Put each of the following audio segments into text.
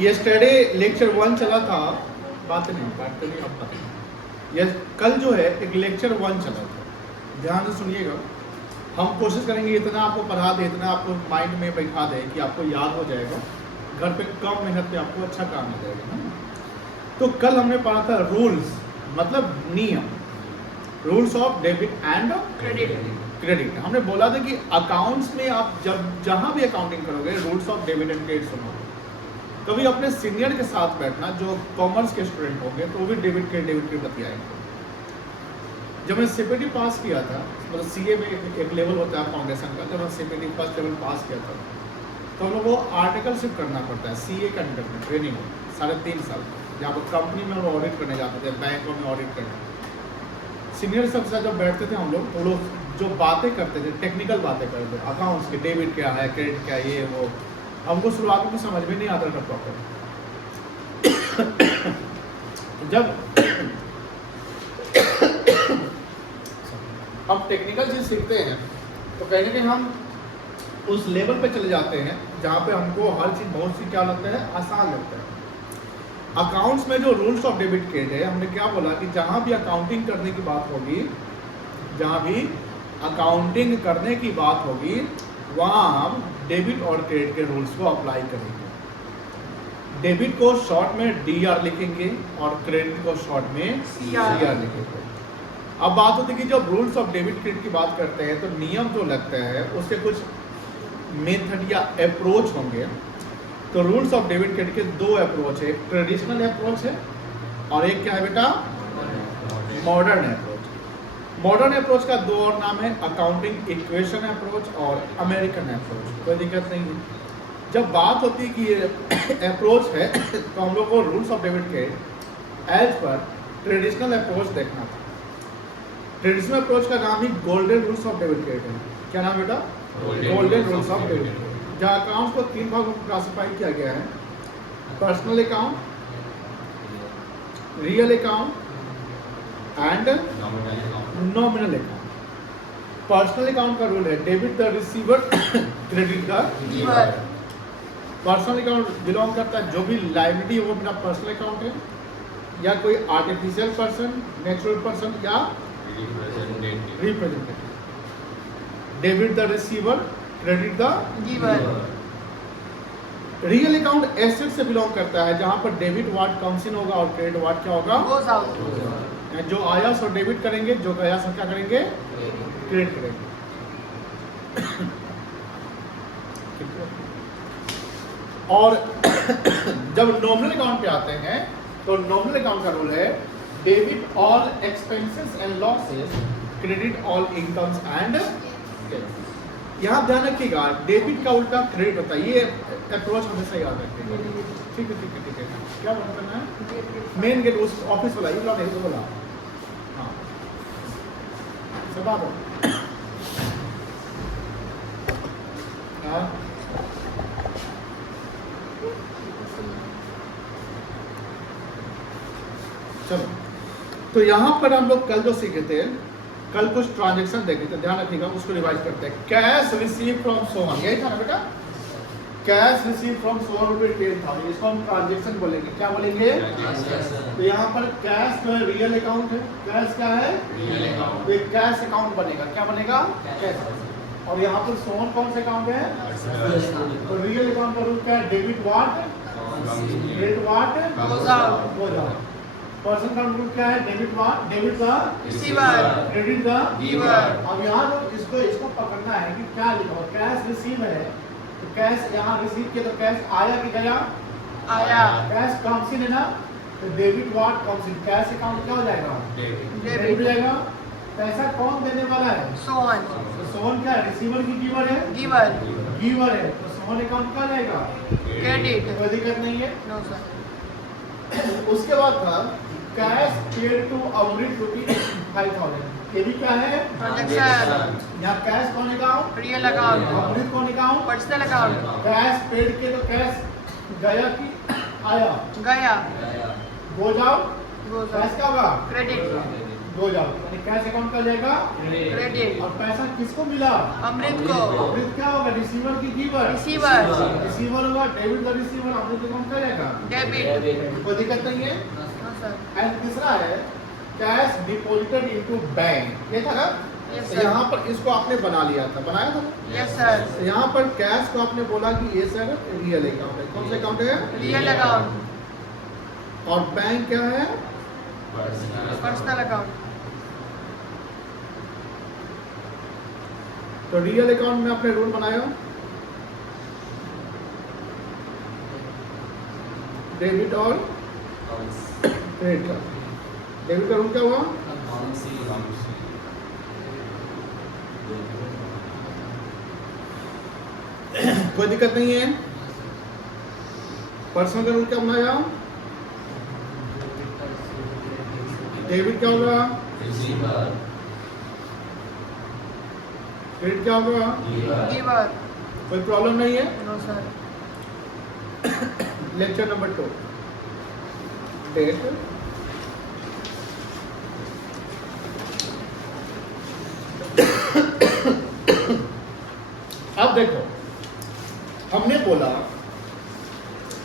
Yesterday lecture 1 चला था, बात नहीं आपका। यस, कल जो है एक लेक्चर 1 चला था, ध्यान से सुनिएगा। हम कोशिश करेंगे इतना आपको पढ़ा दे, इतना आपको माइंड में बैठा दे कि आपको याद हो जाएगा, घर पे कम मेहनत पे आपको अच्छा काम हो जाएगा। तो कल हमने पढ़ा था रूल्स, मतलब नियम, rules of debit and credit. हमने बोला था कि अकाउंट्स में आप जब जहाँ भी अकाउंटिंग करोगे rules of debit and credit सुनो। कभी अपने सीनियर के साथ बैठना जो कॉमर्स के स्टूडेंट होंगे तो वो भी डेबिट क्रेडिट बतियाएंगे। जब मैं सीपीटी पास किया था, मतलब सीए में एक लेवल होता है फाउंडेशन का, जब मैं सीपीटी फर्स्ट लेवल पास किया था तो हम लोग को आर्टिकलशिप करना पड़ता है सीए का अंडर में, ट्रेनिंग हो 3.5 साल, जहाँ पर कंपनी में हम लोग ऑडिट करने जाते थे, बैंकों में ऑडिट करने। सीनियर सबके साथ जब बैठते थे हम लोग, तो लोग जो बातें करते थे, टेक्निकल बातें करते थे, अकाउंट्स के, डेबिट क्या है, क्रेडिट क्या है, ये वो, हमको शुरुआत में समझ में नहीं आता था प्रॉपर। जब हम टेक्निकल चीज सीखते हैं तो कहीं ना कहीं हम उस लेवल पे चले जाते हैं जहाँ पे हमको हर चीज़ बहुत सी क्या लगता है, आसान लगता है। अकाउंट्स में जो रूल्स ऑफ डेबिट क्रेडिट है, हमने क्या बोला कि जहाँ भी अकाउंटिंग करने की बात होगी, जहाँ भी अकाउंटिंग करने की बात होगी वहाँ हम डेबिट और क्रेडिट के रूल्स को अप्लाई करेंगे। डेबिट को शॉर्ट में डीआर लिखेंगे और क्रेडिट को शॉर्ट में सीआर लिखेंगे। अब बात होती है कि जब रूल्स ऑफ डेबिट क्रेडिट की बात करते हैं तो नियम जो लगता है उसके कुछ मेथड या अप्रोच होंगे। तो रूल्स ऑफ डेबिट क्रेडिट के 2 अप्रोच है, एक ट्रेडिशनल अप्रोच है और एक क्या है बेटा, मॉडर्न अप्रोच। मॉडर्न अप्रोच का 2 और नाम है, अकाउंटिंग इक्वेशन अप्रोच और अमेरिकन अप्रोच। कोई दिक्कत नहीं है। जब बात होती है कि ये अप्रोच है तो हम लोग को रूल्स ऑफ डेबिट के एज पर ट्रेडिशनल अप्रोच देखना था। ट्रेडिशनल अप्रोच का नाम ही golden rules of debit credit है। क्या नाम बेटा, golden rules of debit credit. जहाँ अकाउंट्स को 3 भागों में क्लासिफाई किया गया है, personal account, real account and nominal account. Personal account का रूल है debit the receiver, credit the giver. Personal account belong करता है जो भी लायबिलिटी है वो मेरा पर्सनल अकाउंट है, या कोई आर्टिफिशियल पर्सन, नेचुरल पर्सन या representative. Debit the receiver, credit the giver. Real account asset से बिलोंग करता है जहां पर डेबिट व्हाट कम्स इन होगा और क्रेडिट व्हाट क्या होगा, गोस आउट। जो आया सो डेबिट करेंगे, जो गया सो क्या करेंगे, क्रेडिट करेंगे। और जब नॉमिनल अकाउंट पे आते हैं तो नॉमिनल अकाउंट का रूल है debit all expenses and losses, credit all incomes and gains. यहाँ ध्यान रखिएगा, डेबिट का उल्टा क्रेडिट होता है, ये अप्रोच हमेशा याद रखिएगा। ठीक है ठीक है ठीक है। क्या बात करना है, मेन गेट उस ऑफिस वाला, ये बोला नहीं तो बोला, हाँ सब बात हो। हाँ चलो, तो यहाँ पर हम लोग कल जो सीखे थे, कल कुछ ट्रांजैक्शन देखे थे, ध्यान रखिएगा, उसको रिवाइज करते हैं। कैश रिसीव फ्रॉम सोहन, यही था ना बेटा, कैश रिसीव फ्रॉम सोहन ₹10,000, इसको हम ट्रांजैक्शन बोलेंगे। क्या बोलेंगे, तो यहाँ पर कैश जो है रियल अकाउंट है, कैश क्या है, तो एक कैश अकाउंट बनेगा, क्या बनेगा, कैश। और यहाँ पर सोहन कौन से अकाउंट है, तो रियल अकाउंट का रूल क्या है, debit what, credit what goes out. Person का रूल क्या है, debit what, debit the receiver, credit the giver. अब यहाँ इसको पकड़ना है कि क्या लिखा हुआ, कैश रिसीव है तो कैश यहाँ रिसीव किया तो कैश आया कि गया, आया। कैश कम्स इन है ना, तो debit what comes in, cash account क्या हो जाएगा, डेबिट हो जाएगा। पैसा कौन देने वाला है, सोहन। तो सोहन क्या है, रिसीवर की गिवर है, गिवर है, तो सोहन अकाउंट क्या जाएगा, क्रेडिट। कोई दिक्कत नहीं है, नो सर। उसके बाद था कैश पेड टू अमृत ₹5,000, ये भी क्या है, ट्रांजैक्शन। यहाँ कैश कौन अकाउंट, रियल अकाउंट, अमृत कौन account, personal account. Cash paid के तो कैश गया कि आया, गया, गोज आउट, कैश क्या होगा, क्रेडिट। दो जाओ, यानी कैश अकाउंट का जाएगा क्रेडिट। और पैसा किसको मिला? अमृत को। अमृत क्या होगा? रिसीवर की गिवर। रिसीवर। रिसीवर होगा डेबिट का रिसीवर, अमृत अकाउंट क्या जाएगा? डेबिट। कोई दिक्कत नहीं है। हाँ सर। एंड तीसरा है कैश डिपॉजिटेड इनटू बैंक, ये था ना? यस तो सर। यहाँ पर इसको आपने बना लिया था, बनाया था। Yes sir. तो यहाँ पर कैश को आपने बोला कि ये सर रियल अकाउंट है। कौन सा अकाउंट है? Real account. और बैंक क्या है? Personal account. तो रियल अकाउंट में आपने रूल बनाया डेबिट और क्रेडिट का। डेबिट का रूल क्या हुआ? कोई दिक्कत नहीं है। पर्सनल का रूल क्या बनाया? डेबिट क्या होगा? क्रेडिट क्या होगा? गिवर। कोई प्रॉब्लम नहीं है। No sir. Lecture number 2 date अब देखो, हमने बोला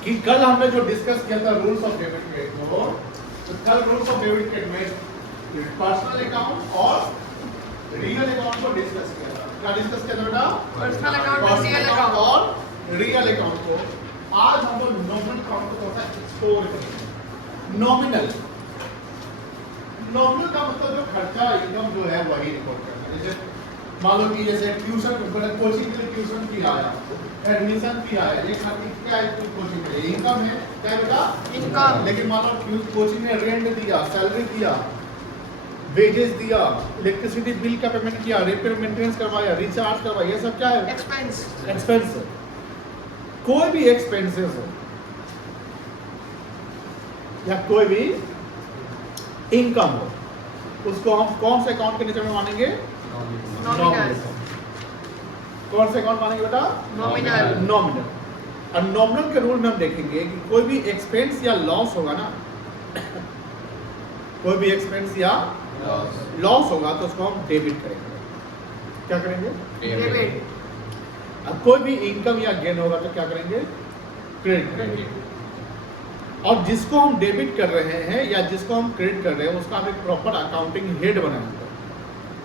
कि कल हमने जो डिस्कस किया था रूल्स ऑफ डेबिट क्रेडिट को, तो कल रूल्स ऑफ डेबिट क्रेडिट में पर्सनल अकाउंट और रियल अकाउंट को डिस्कस किया था। क्या डिस्कस किया था बेटा? पर्सनल अकाउंट और रियल अकाउंट। और रियल अकाउंट को। आज हम लोग नॉमिनल अकाउंट को थोड़ा सा एक्सप्लोर करेंगे। नॉमिनल नॉमिनल का मतलब जो खर्चा इनकम जो है वही रिकॉर्ड करना है। जैसे मान लो कि जैसे ट्यूशन कोचिंग के लिए ट्यूशन फी आया, एडमिशन फी आया, ये खाली क्या है? कोचिंग के लिए इनकम है। क्या है बेटा? इनकम। लेकिन मान लो कोचिंग में रेंट दिया, सैलरी दिया, वेजेस दिया, इलेक्ट्रिसिटी बिल का पेमेंट किया, रिपेयर मेंटेनेंस करवाया, रिचार्ज करवाया, ये सब क्या है? एक्सपेंस। एक्सपेंस। कोई भी एक्सपेंसेस हो या कोई भी इनकम हो, उसको हम कौन से अकाउंट के नीचे में मानेंगे? नॉमिनल। कौन से अकाउंट मानेंगे बेटा? नॉमिनल। नॉमिनल। और नॉमिनल के रूल में हम देखेंगे कि कोई भी एक्सपेंस या लॉस होगा ना, कोई भी एक्सपेंस या लॉस होगा तो उसको हम डेबिट करेंगे। क्या करेंगे? डेबिट। और कोई भी इनकम या गेन होगा तो क्या करेंगे? क्रेडिट करेंगे। और जिसको हम डेबिट कर रहे हैं या जिसको हम क्रेडिट कर रहे हैं उसका हम एक प्रॉपर अकाउंटिंग हेड बनाएंगे।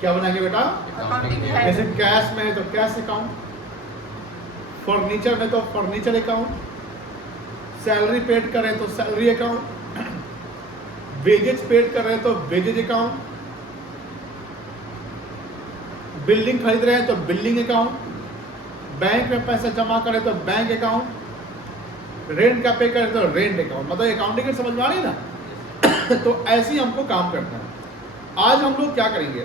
क्या बनाएंगे बेटा? Accounting head. जैसे कैश में है तो कैश अकाउंट, फर्नीचर में तो फर्नीचर अकाउंट, सैलरी पेड कर रहे हैं तो सैलरी अकाउंट, वेजेज पेड कर रहे हैं तो वेजेज अकाउंट, बिल्डिंग खरीद रहे हैं तो बिल्डिंग अकाउंट, बैंक में पैसा जमा करें तो बैंक अकाउंट, रेंट का पे करें तो रेंट अकाउंट। मतलब अकाउंटिंग समझ में आ रही ना? तो ऐसे ही हमको काम करना है। आज हम लोग क्या करेंगे,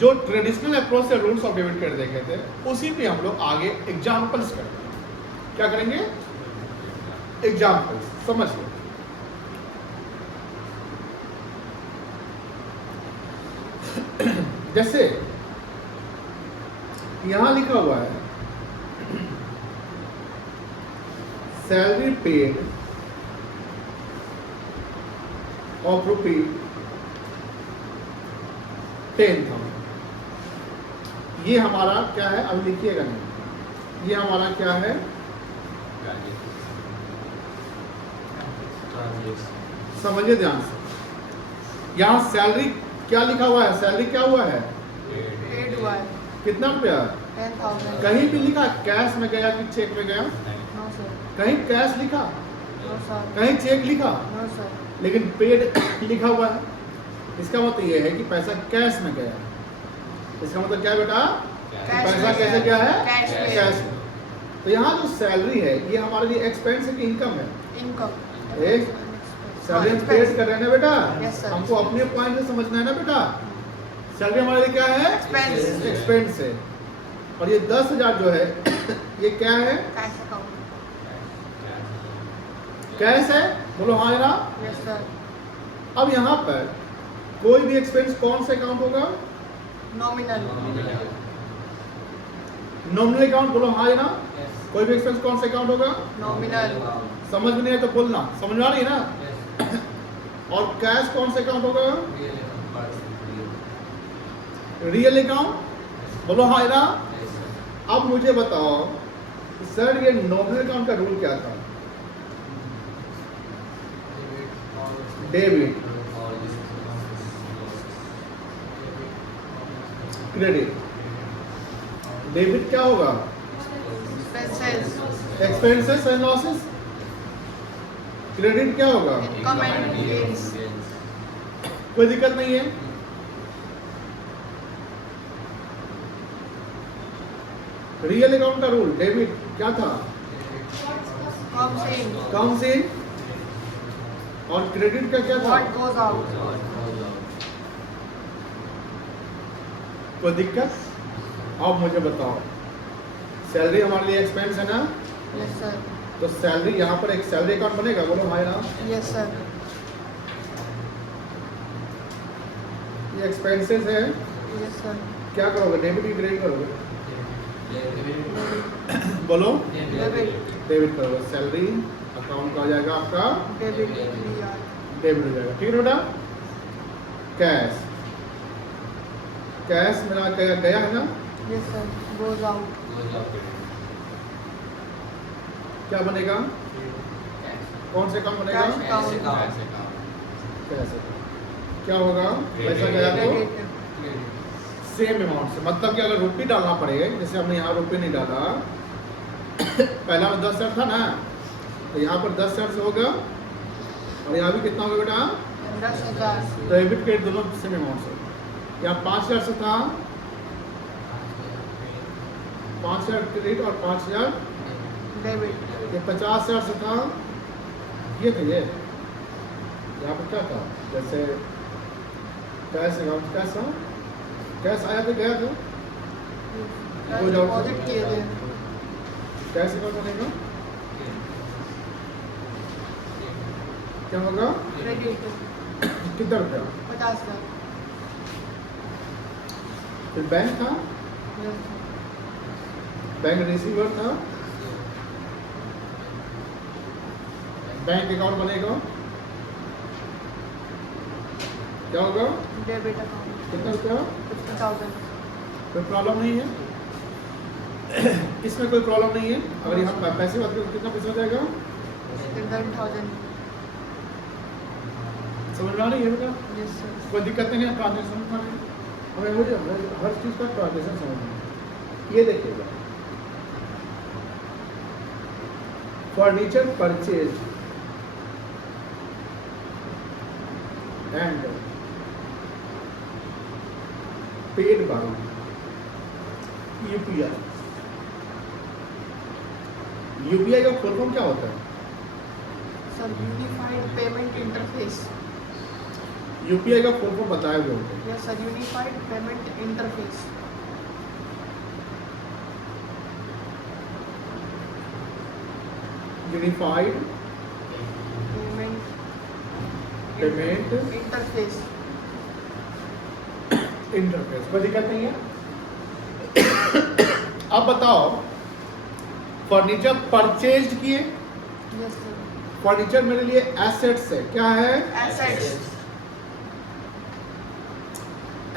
जो ट्रेडिशनल अप्रोच से रूल्स ऑफ डेबिट क्रेडिट देखे थे उसी पे हम लोग आगे एग्जाम्पल्स करेंगे। क्या करेंगे? एग्जाम्पल्स। समझ लो, जैसे यहां लिखा हुआ है सैलरी पेड ऑफ रुपी 10,000। ये हमारा क्या है? अब लिखिएगा नहीं, ये हमारा क्या है? समझिए ध्यान से। यहाँ सैलरी क्या लिखा हुआ है? सैलरी क्या हुआ है? पेड हुआ है। कितना रुपया? 10,000। कहीं भी लिखा कैश में गया कि चेक में गया? No sir. कहीं कैश लिखा, नो सर। कहीं चेक लिखा, नो सर। लेकिन पेड लिखा हुआ है। इसका मतलब ये है कि पैसा कैश में गया। इसका मतलब क्या है बेटा? कैश पैसा में कैसे क्या है? कैश में। कैश में। तो यहाँ जो सैलरी है ये हमारे लिए एक्सपेंस है कि इनकम है? इनकम। एक सैलरी पेड कर रहे हैं ना बेटा? Yes, sir. हमको अपने पॉइंट से समझना है ना बेटा। सैलरी हमारे लिए क्या है? Expense. एक्सपेंस है। और ये 10,000 जो है ये क्या है? Cash account. कैश है। बोलो हाँ या ना? Yes sir. अब यहाँ पर कोई भी एक्सपेंस कौन से अकाउंट होगा? नॉमिनल। Nominal account. बोलो हाँ या ना? कोई भी एक्सपेंस कौन से अकाउंट होगा? नॉमिनल। समझ में नहीं है तो बोलना, समझ में आ रही है ना? और कैश कौन से अकाउंट होगा? रियल अकाउंट, बोलो हाँ ना। अब मुझे बताओ सर ये नॉमिनल अकाउंट का रूल क्या था? Debit, credit. डेबिट क्या होगा? Expenses. Expenses and losses. Credit क्या होगा? Income and gains. कोई दिक्कत नहीं है। रियल अकाउंट का रूल डेबिट क्या था? Comes in. Comes in. और क्रेडिट का क्या था? What goes out. कोई दिक्कत? अब मुझे बताओ सैलरी हमारे लिए एक्सपेंस है ना, Yes sir. तो सैलरी यहाँ पर एक सैलरी अकाउंट बनेगा, बोलो हाँ ना। Yes sir. ये एक्सपेंसेस है, Yes sir. क्या करोगे? डेबिट की क्रेडिट करोगे? बोलो Debit. डेबिट करोगे। सैलरी अकाउंट का हो जाएगा आपका Debit. DR. डेबिट हो जाएगा, ठीक है बेटा। कैश, कैश मेरा गया गया है ना, Yes sir. Goes out. क्या बनेगा? कौन से काम बनेगा? Cash account. कैश क्या होगा? पैसा गया तो Credit. सेम अमाउंट से, मतलब कि अगर रुपये डालना पड़े, जैसे हमने यहाँ रुपये नहीं डाला पहला में 10 था ना, तो यहाँ पर 10 से होगा और यहाँ भी कितना होगा बेटा? 10,000. तो डेबिट क्रेडिट दोनों सेम अमाउंट से। यहाँ 5,000 से था, 5,000 क्रेडिट और 5,000 Debit. ये 50,000 से था, ये थे ये। यहाँ पर क्या था? जैसे कैश अकाउंट कैसा कैश आया तो गया था, Cash deposit किए थे. कैश अकाउंट बनेगा क्या होगा? Credit. कितना रुपया? 50,000. फिर बैंक था, Yes sir. बैंक रिसीवर था, बैंक अकाउंट बनेगा क्या होगा? Debit account. कितना रुपया? 50,000. कोई प्रॉब्लम नहीं है इसमें कोई प्रॉब्लम नहीं है। अगर यहाँ पैसे बात करें कितना पैसा हो जाएगा? 10,000. समझ में आ रही है बेटा? Yes sir. कोई दिक्कत नहीं है ट्रांजेक्शन में, हमें मुझे हर चीज़ का ट्रांजेक्शन समझना है। ये देखिएगा, furniture purchase and paid by UPI. UPI का फुल फॉर्म क्या होता है? Sir, Unified Payment Interface. UPI का फुल फॉर्म बताया हुए होते Yes sir. Unified Payment Interface. Unified Payment. Payment Interface. Interface, कोई दिक्कत नहीं है। अब बताओ फर्नीचर परचेज किए, Yes sir. फर्नीचर मेरे लिए एसेट्स है, क्या है? Assets.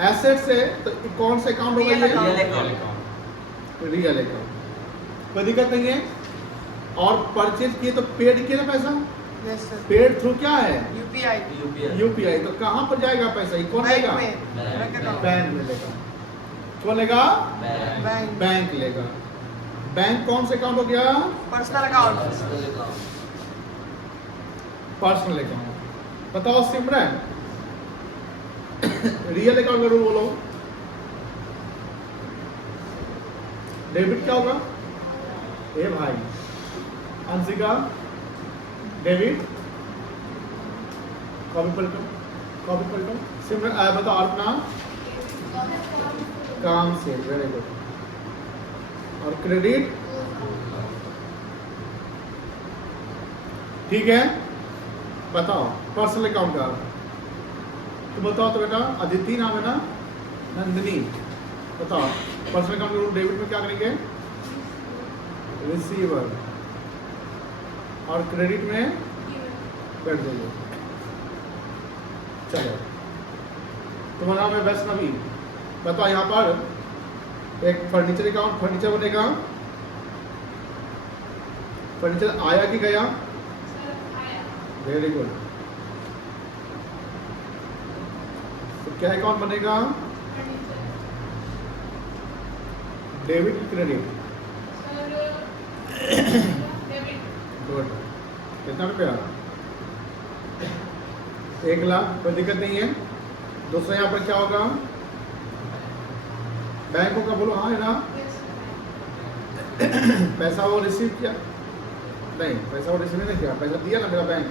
एसेट्स है, तो कौन से अकाउंट होगा? Real ये account. रियल अकाउंट, कोई दिक्कत नहीं है। और परचेज किए तो पेड किए ना पैसा, Yes sir. पेड थ्रू क्या है? UPI. यूपीआई। तो कहाँ पर जाएगा पैसा? ये कौन Bank लेगा? में. Bank account. बैंक में लेगा। कौन लेगा? Bank. बैंक लेगा। बैंक कौन से अकाउंट हो गया? Personal account. Personal account. बताओ सिमरन रियल अकाउंट का रूल बोलो। डेबिट क्या होगा? ए भाई अंशिका, डेबिट कॉपी पलटो, कॉपी पलटो। सिमरन बताओ अर्पणा, काम से, वेरी गुड। और क्रेडिट ठीक है। बताओ पर्सनल अकाउंट का तो बताओ तो बेटा, अदिति नाम है ना, नंदिनी, बताओ पर्सनल अकाउंट का डेबिट में क्या करेंगे? रिसीवर, और क्रेडिट में बैठ जाइए। चलो तुम्हारा नाम है वैष्णवी, बताओ यहाँ पर एक फर्नीचर अकाउंट, फर्नीचर बनेगा, फर्नीचर आया कि गया? Very good. तो क्या अकाउंट बनेगा? Debit credit? गुड। कितना रुपया? 1 लाख, कोई दिक्कत नहीं है। दूसरा यहाँ पर क्या होगा? बैंक का बोलो, हाँ है ना? पैसा वो रिसीव किया? नहीं, पैसा वो रिसीव नहीं किया, पैसा दिया ना मेरा बैंक,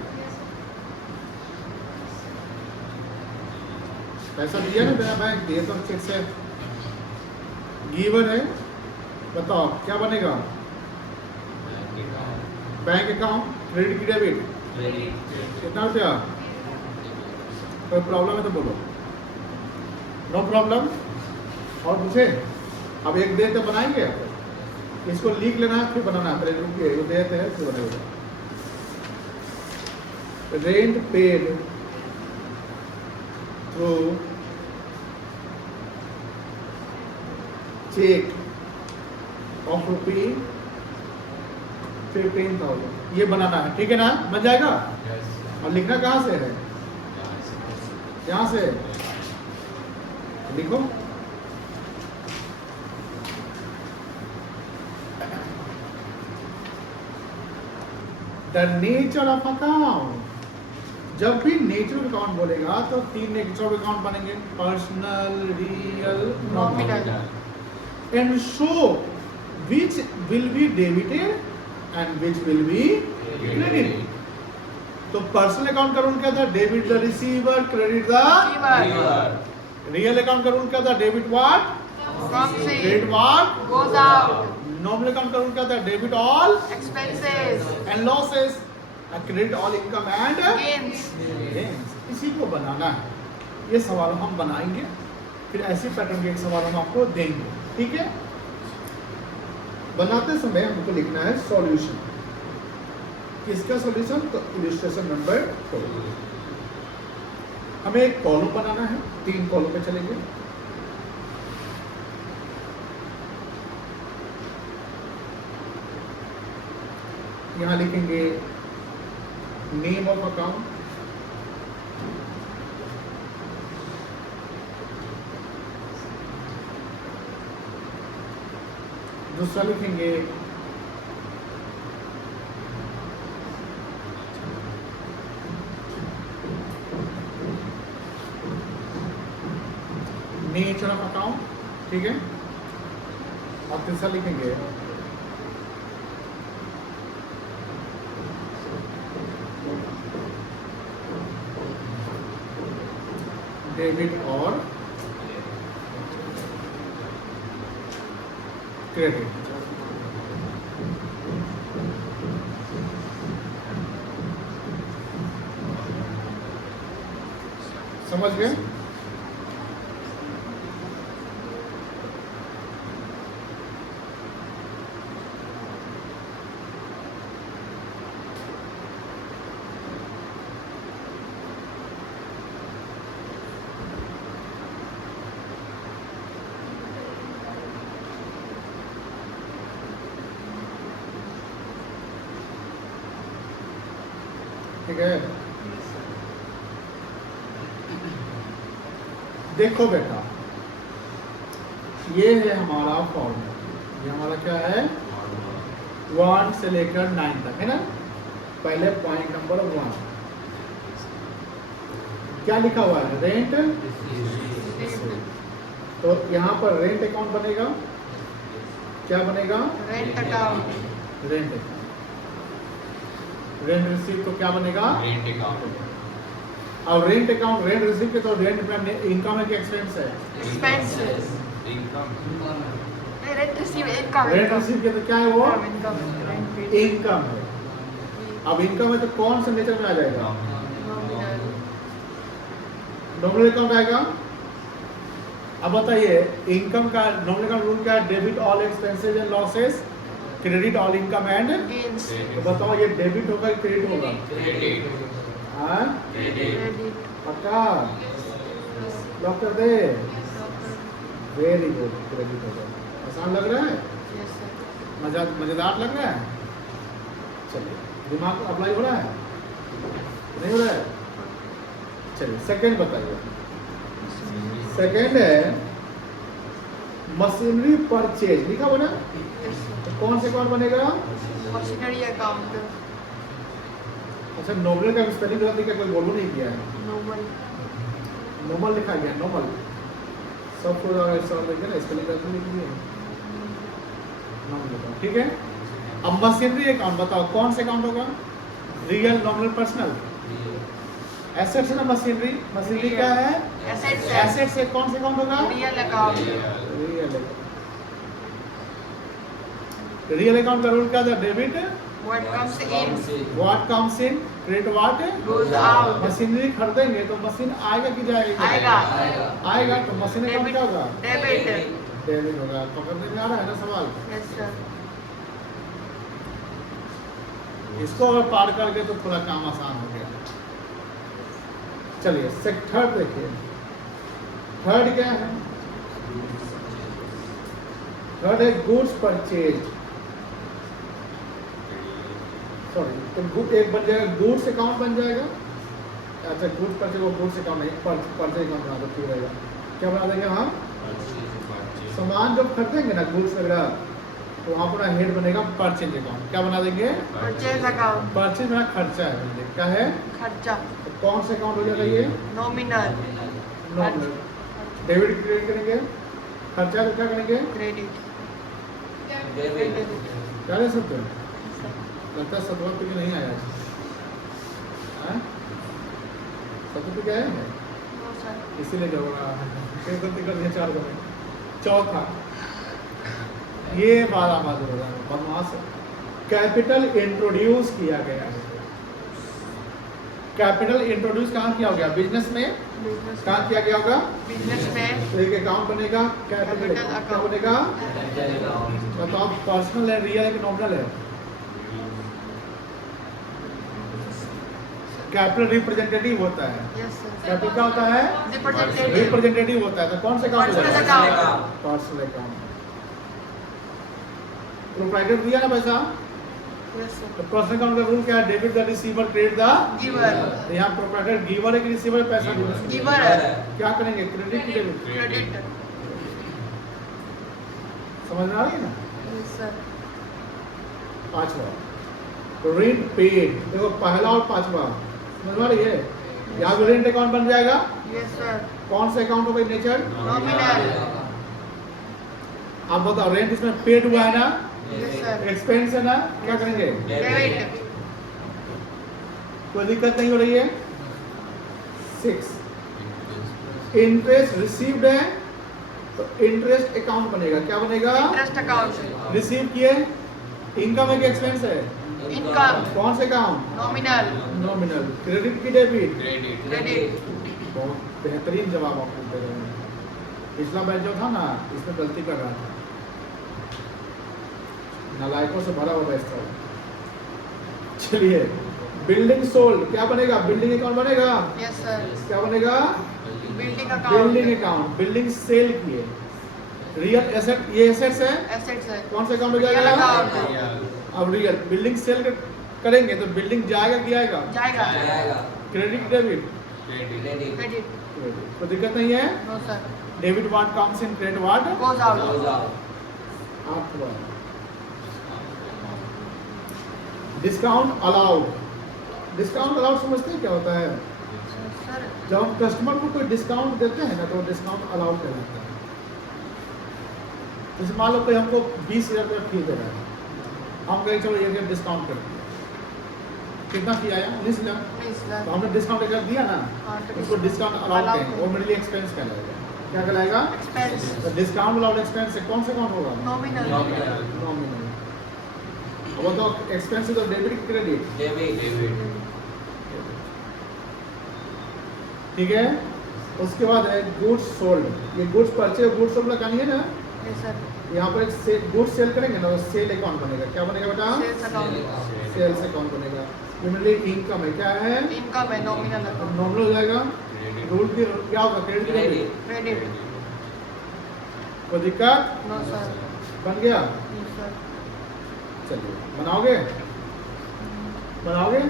पैसा दिया ना मेरा बैंक, दिए तो चेक से। गिवर है, बताओ क्या बनेगा? बैंक अकाउंट, क्रेडिट की डेबिट? कितना रुपया? कोई प्रॉब्लम है तो बोलो, नो प्रॉब्लम। और पूछे? अब एक देर तक बनाएंगे, इसको लिख लेना है फिर बनाना है, पहले रुकिए, वो देते हैं फिर बनाएगा। Rent paid through cheque of ₹15,000, ये बनाना है, ठीक है ना? बन जाएगा? और लिखना कहाँ से है? यहाँ से लिखो। द नेचर ऑफ अकाउंट, जब भी नेचर अकाउंट बोलेगा तो 3 नेचर अकाउंट बनेंगे, personal, real, nominal, and show which will be debited and which will be credited. तो पर्सनल अकाउंट का रूल क्या था? Debit the receiver, credit the Receiver. Real account का रूल क्या था? Debit what, Comes credit in. What, Goes out. Nominal account का rule क्या था? Debit all Expenses. And losses, credit all income and Gains. Gains. इसी को बनाना है, ये सवाल हम बनाएंगे, फिर ऐसी पैटर्न के एक सवाल हम आपको देंगे, ठीक है? बनाते समय हमको लिखना है सॉल्यूशन। किसका सॉल्यूशन? तो इलस्ट्रेशन नंबर 4। हमें एक कॉलम बनाना है, 3 कॉलम पे चलेंगे। यहां लिखेंगे नेम ऑफ अकाउंट, दूसरा लिखेंगे नेचर ऑफ अकाउंट, ठीक है? और तीसरा लिखेंगे डेबिट और क्रेडिट। समझ गए? ठीक है? देखो बेटा, ये है हमारा फॉर्मूला, ये हमारा क्या है? 1 से लेकर 9 तक, है ना? पहले पॉइंट नंबर 1 क्या लिखा हुआ है? रेंट। तो यहाँ पर रेंट अकाउंट बनेगा, क्या बनेगा? Rent account. Rent account. Rent receive तो क्या बनेगा? Rent account. और रेंट अकाउंट, रेंट रिसीव के तो रेंट में इनकम है कि एक्सपेंस है? Expenses. Income. Rent receive income. Rent receive के तो क्या है वो? Income. Rent paid. इनकम है। अब इनकम है तो कौन से नेचर में आ जाएगा? Nominal. नॉमिनल अकाउंट आएगा। अब बताइए इनकम का नॉमिनल अकाउंट रूल क्या है? Debit all expenses and losses, credit all income and. Gains. तो बताओ ये डेबिट होगा कि क्रेडिट होगा? क्रेडिट। हाँ, क्रेडिट। Credit. पक्का? लॉक कर दे। वेरी गुड, क्रेडिट हो गया। आसान लग रहा है, Yes, sir. मजेदार लग रहा है। चलिए, दिमाग अप्लाई हो रहा है, नहीं हो रहा है? चलिए सेकंड बताइए। सेकंड है मशीनरी परचेज, लिखा हुआ ना? Yes, sir. तो कौन से अकाउंट बनेगा? Machinery account. अच्छा, नॉमिनल का स्पेलिंग गलत लिखा, कोई बोलो नहीं किया है। Normal. नॉर्मल लिखा गया, नॉर्मल। सब पूरा ऐसा लिखा ना, स्पेलिंग गलत लिख दिया। नॉर्मल बताओ, ठीक है। अब मशीनरी अकाउंट बताओ, कौन से अकाउंट होगा? Real, nominal, personal. एसेट्स है ना मशीनरी, मशीनरी क्या है? Assets. एसेट से कौन से अकाउंट होगा? Real account. रियल अकाउंट का रूल क्या था? Debit What comes in what comes in, credit what goes out. Machinery खरीदेंगे तो मशीन आएगा कि जाएगा? आएगा. आएगा तो मशीन अकाउंट क्या होगा? Debit. डेबिट होगा। पकड़ने में आ रहा है ना सवाल? Yes, sir. इसको अगर पार कर गए तो थोड़ा काम आसान हो गया। चलिए थर्ड देखिए, थर्ड क्या है? थर्ड है गुड्स परचेज। सॉरी, तो एक बन जाएगा गुड्स अकाउंट बन जाएगा। अच्छा, गुड्स परचेज, वो गुड्स अकाउंट नहीं, परचेज अकाउंट बना दो, ठीक रहेगा। क्या बना देंगे हम? सामान जब खरीदेंगे ना, गुड्स वगैरह, तो वहाँ पर हेड बनेगा परचेज अकाउंट। क्या बना देंगे? Purchase account. परचेज मेरा खर्चा है, बंदे क्या है? खर्चा. तो कौन से अकाउंट हो जाएगा ये? Nominal. नॉमिनल। डेबिट क्रेडिट करेंगे, खर्चा तो क्या करेंगे? Credit. डेबिट। क्या ले सकते हैं? लगता है 70 पे नहीं आया आज। हाँ? 70 पे आया है? No, sir. इसीलिए जो होगा फिर गलती कर दिया 4 में। चौथा, ये वाला बात हो रहा है, बदमाश है। कैपिटल इंट्रोड्यूस किया गया है। कैपिटल इंट्रोड्यूस कहाँ किया हो गया? बिजनेस में। Business. कहाँ किया गया होगा? Business में. तो एक अकाउंट बनेगा कैपिटल Capital अकाउंट। क्या account. बनेगा? बताओ, पर्सनल है, रियल है कि नॉमिनल है? कैपिटल रिप्रेजेंटेटिव होता है। Yes, sir. कैपिटल क्या होता है? Representative. रिप्रेजेंटेटिव होता है। तो कौन से account? Personal account. Personal account. Proprietor दिया ना पैसा, Yes, sir. तो पर्सनल अकाउंट का रूल क्या है? Debit the receiver, credit the. Giver. यहाँ प्रोप्राइटर गिवर है कि रिसीवर है? पैसा Giver है. क्या करेंगे? क्रेडिट की डेबिट? Credit. समझ में आ रही है ना? Yes, sir. पांचवा, रेंट पेड। देखो पहला और पांचवा समझ में आ रही है? यहाँ भी रेंट अकाउंट बन जाएगा। Yes, sir. कौन सा अकाउंट होगा? नेचर। Nominal. आप बताओ, रेंट इसमें पेड हुआ है ना, Yes, sir. एक्सपेंस है ना, क्या करेंगे? Debit. कोई दिक्कत नहीं हो रही है? 6, इंटरेस्ट रिसीव्ड है तो इंटरेस्ट अकाउंट बनेगा। क्या बनेगा? Interest account. रिसीव किए, इनकम है कि एक्सपेंस है? Income. कौन से अकाउंट? Nominal. नॉमिनल। क्रेडिट की डेबिट? Credit. बहुत बेहतरीन जवाब आप दे रहे हैं। पिछला बैच जो था ना, इसमें गलती कर रहा था, नालायकों से भरा हुआ बैच था। चलिए, बिल्डिंग सोल्ड क्या बनेगा? बिल्डिंग अकाउंट बनेगा। Yes, sir. क्या बनेगा? Building account. Building account. Building sale किए, रियल एसेट, ये एसेट्स है। Assets है. कौन सा अकाउंट हो Real जाएगा? account. अब रियल बिल्डिंग सेल करेंगे तो बिल्डिंग जाएगा कि आएगा? जाएगा. Credit debit? डेबिट। Credit. तो दिक्कत नहीं है। No, sir. Debit what comes in, credit what Goes out. Out. Discount allowed. Discount allowed समझते हैं क्या होता है? Sir. जब हम कस्टमर को कोई डिस्काउंट देते हैं ना, तो डिस्काउंट अलाउड कहलाता है। जैसे मान लो कोई हमको 20,000 रुपये फी दे रहा है, हम कहें चलो ये डिस्काउंट कर दिया, कितना फी आया? 19,000। Please, sir. तो हमने डिस्काउंट कर दिया ना, हाँ, तो उसको डिस्काउंट अलाउड कहेंगे। वो मेरे लिए एक्सपेंस कहलाएगा। क्या कहलाएगा? Expense. तो डिस्काउंट अलाउड एक्सपेंस से कौन सा अकाउंट होगा? Nominal. नॉमिनल। वो तो एक्सपेंस तो डेबिट क्रेडिट, डेबिट। ठीक है। उसके बाद है गुड्स सोल्ड। ये गुड्स परचेज, गुड्स सोल्ड का कहानी है ना। Yes, sir. यहाँ पर एक गुड्स सेल करेंगे ना, तो सेल अकाउंट बनेगा। क्या बनेगा बेटा? Sales account. सेल्स अकाउंट बनेगा। ये मेरे लिए इनकम है, क्या है? Income है. Nominal account. नॉमिनल हो जाएगा। रूल की क्या होगा? Credit debit. Credit. कोई दिक्कत? No sir. बन गया? जी सर। चलिए बनाओगे? बनाओगे?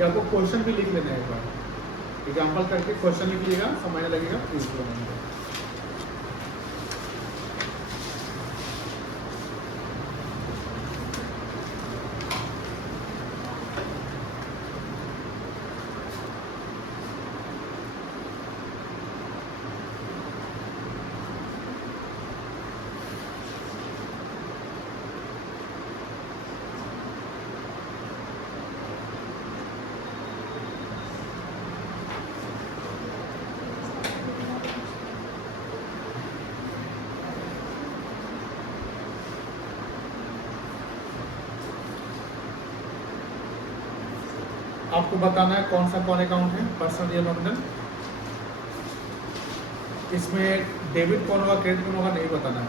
या आपको क्वेश्चन भी लिख लेना है एक बार, एग्जाम्पल करके क्वेश्चन लिख लीजिएगा, समझने लगेगा फिर इसको बनाएंगे। आपको बताना है कौन सा कौन अकाउंट है, पर्सनल रियल नॉमिनल। इसमें डेबिट कौन होगा क्रेडिट कौन होगा नहीं बताना है,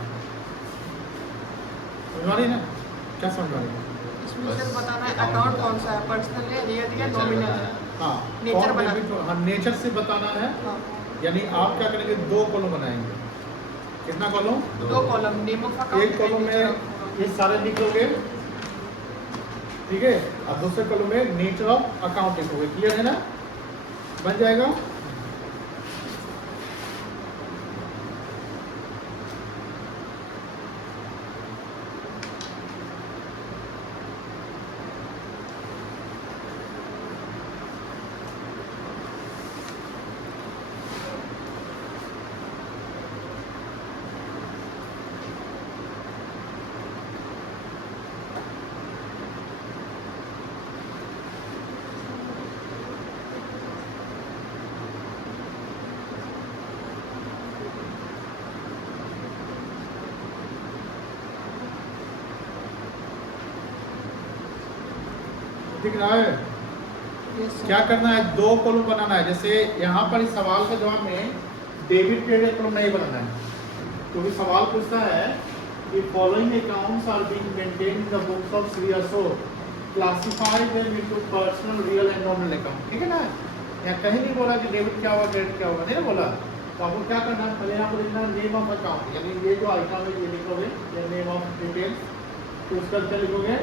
समझ रही ना? क्या समझ रही है? इसमें सर बताना है अकाउंट कौन सा है, पर्सनल है, रियल है, नॉमिनल है। हाँ नेचर कौन बना- डेबिट, हाँ नेचर से बताना है। हाँ। यानी आप क्या करेंगे, 2 कॉलम बनाएंगे। कितना column? 2 column, name of account. एक कॉलम में ये सारे लिख लोगे, ठीक है, और दूसरे कॉलम में नेचर ऑफ अकाउंट लिखोगे। क्लियर है ना? बन जाएगा। दिख रहा है? Yes, sir. क्या करना है, 2 कॉलम बनाना है। जैसे यहाँ पर इस सवाल के जवाब में डेबिट क्रेडिट कॉलम नहीं बनाना है, क्योंकि सवाल पूछता है कि following accounts are being maintained in the books of Shri Ashok, classify them into personal real and nominal account. ठीक है ना? यहाँ कहीं नहीं बोला कि डेबिट क्या होगा क्रेडिट क्या होगा, नहीं ना बोला। तो आपको क्या करना है, पहले यहाँ पर लिखना है नेम ऑफ अकाउंट, यानी ये जो आइटम है ये लिखोगे, ये नेम ऑफ डिटेल्स। तो उसका क्या लिखोगे,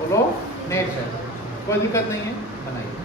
बोलो नेचर। कोई दिक्कत नहीं है, बनाइए।